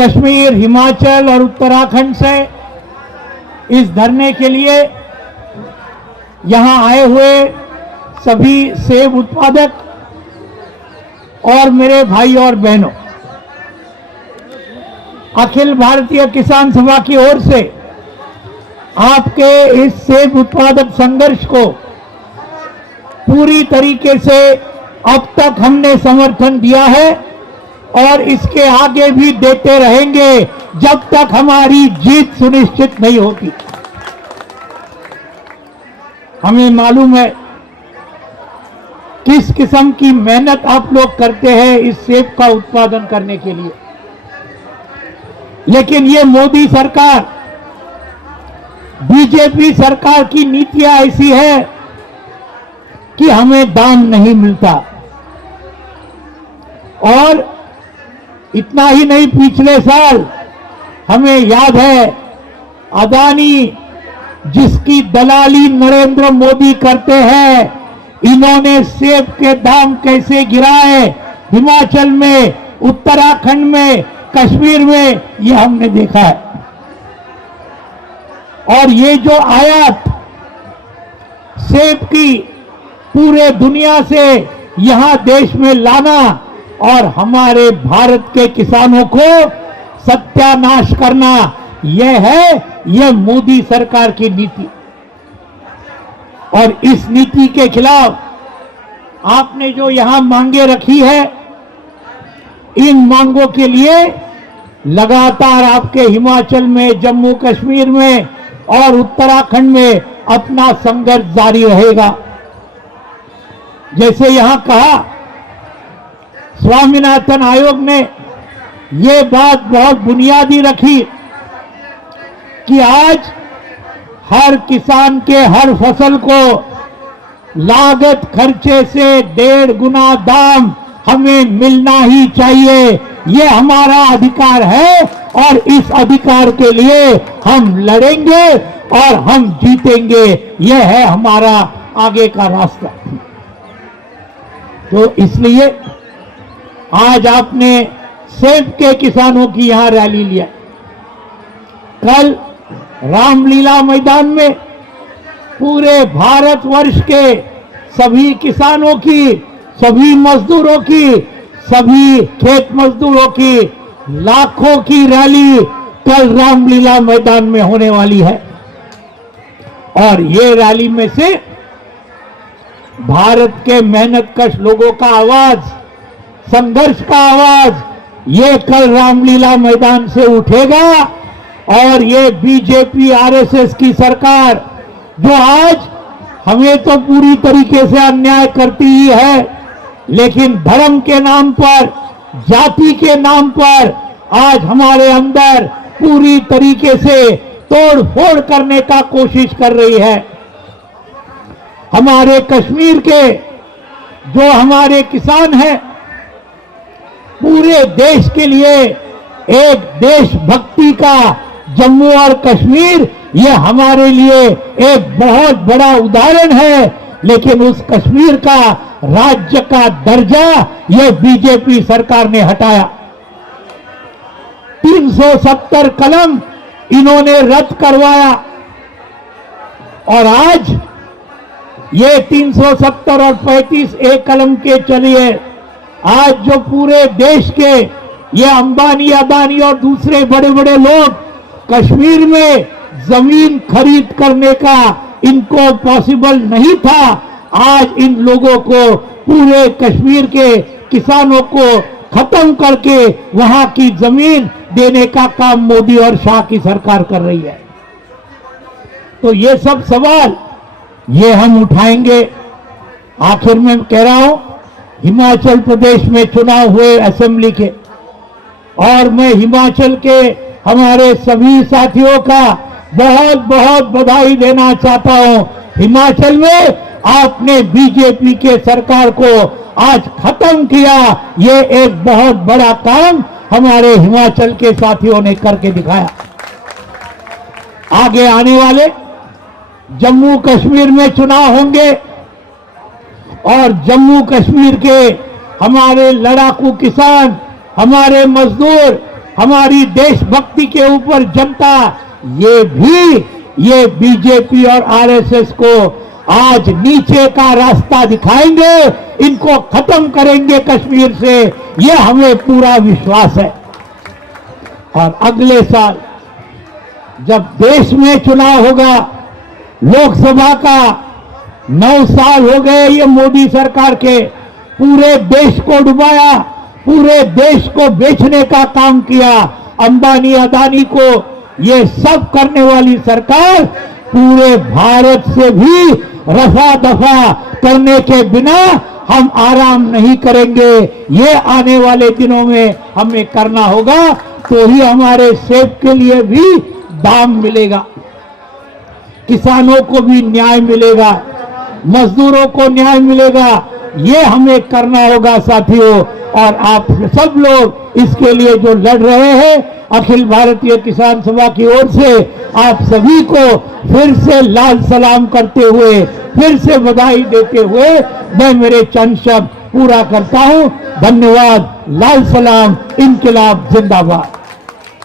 कश्मीर, हिमाचल और उत्तराखंड से इस धरने के लिए यहां आए हुए सभी सेब उत्पादक और मेरे भाई और बहनों, अखिल भारतीय किसान सभा की ओर से आपके इस सेब उत्पादक संघर्ष को पूरी तरीके से अब तक हमने समर्थन दिया है और इसके आगे भी देते रहेंगे जब तक हमारी जीत सुनिश्चित नहीं होगी। हमें मालूम है किस किस्म की मेहनत आप लोग करते हैं इस सेब का उत्पादन करने के लिए, लेकिन ये मोदी सरकार, बीजेपी सरकार की नीतियां ऐसी है कि हमें दाम नहीं मिलता। और इतना ही नहीं, पिछले साल हमें याद है अदानी जिसकी दलाली नरेंद्र मोदी करते हैं, इन्होंने सेब के दाम कैसे गिराए हिमाचल में, उत्तराखंड में, कश्मीर में, ये हमने देखा है। और ये जो आयात सेब की पूरे दुनिया से यहां देश में लाना और हमारे भारत के किसानों को सत्यानाश करना, यह मोदी सरकार की नीति। और इस नीति के खिलाफ आपने जो यहां मांगे रखी है, इन मांगों के लिए लगातार आपके हिमाचल में, जम्मू कश्मीर में और उत्तराखंड में अपना संघर्ष जारी रहेगा। जैसे यहां कहा, स्वामीनाथन आयोग ने ये बात बहुत बुनियादी रखी कि आज हर किसान के हर फसल को लागत खर्चे से 1.5 गुना दाम हमें मिलना ही चाहिए। ये हमारा अधिकार है और इस अधिकार के लिए हम लड़ेंगे और हम जीतेंगे। यह है हमारा आगे का रास्ता। तो इसलिए आज आपने सेब के किसानों की यहां रैली लिया। कल रामलीला मैदान में पूरे भारतवर्ष के सभी किसानों की, सभी मजदूरों की, सभी खेत मजदूरों की लाखों की रैली कल रामलीला मैदान में होने वाली है। और ये रैली में से भारत के मेहनतकश लोगों का आवाज, संघर्ष का आवाज, ये कल रामलीला मैदान से उठेगा। और ये बीजेपी आरएसएस की सरकार जो आज हमें तो पूरी तरीके से अन्याय करती ही है, लेकिन धर्म के नाम पर, जाति के नाम पर आज हमारे अंदर पूरी तरीके से तोड़ फोड़ करने का कोशिश कर रही है। हमारे कश्मीर के जो हमारे किसान हैं, पूरे देश के लिए एक देशभक्ति का जम्मू और कश्मीर, यह हमारे लिए एक बहुत बड़ा उदाहरण है। लेकिन उस कश्मीर का राज्य का दर्जा यह बीजेपी सरकार ने हटाया। 370 कलम इन्होंने रद्द करवाया और आज ये 370 और 35 एक कलम के चलिए आज जो पूरे देश के ये अंबानी, अदानी और दूसरे बड़े बड़े लोग कश्मीर में जमीन खरीद करने का इनको पॉसिबल नहीं था, आज इन लोगों को, पूरे कश्मीर के किसानों को खत्म करके वहां की जमीन देने का काम मोदी और शाह की सरकार कर रही है। तो ये सब सवाल ये हम उठाएंगे। आखिर में कह रहा हूं, हिमाचल प्रदेश में चुनाव हुए असेंबली के, और मैं हिमाचल के हमारे सभी साथियों का बहुत बहुत बधाई देना चाहता हूं। हिमाचल में आपने बीजेपी के सरकार को आज खत्म किया। ये एक बहुत बड़ा काम हमारे हिमाचल के साथियों ने करके दिखाया। आगे आने वाले जम्मू कश्मीर में चुनाव होंगे और जम्मू कश्मीर के हमारे लड़ाकू किसान, हमारे मजदूर, हमारी देशभक्ति के ऊपर जनता ये बीजेपी और आरएसएस को आज नीचे का रास्ता दिखाएंगे, इनको खत्म करेंगे कश्मीर से, ये हमें पूरा विश्वास है। और अगले साल जब देश में चुनाव होगा, लोकसभा का 9 साल हो गए ये मोदी सरकार के, पूरे देश को डुबाया, पूरे देश को बेचने का काम किया, अंबानी अदानी को ये सब करने वाली सरकार पूरे भारत से भी रफा दफा करने के बिना हम आराम नहीं करेंगे। ये आने वाले दिनों में हमें करना होगा, तो ही हमारे सेब के लिए भी दाम मिलेगा, किसानों को भी न्याय मिलेगा, मजदूरों को न्याय मिलेगा। ये हमें करना होगा साथियों, और आप सब लोग इसके लिए जो लड़ रहे हैं, अखिल भारतीय किसान सभा की ओर से आप सभी को फिर से लाल सलाम करते हुए, फिर से बधाई देते हुए मैं मेरे चंद शब्द पूरा करता हूं। धन्यवाद। लाल सलाम। इंकलाब जिंदाबाद।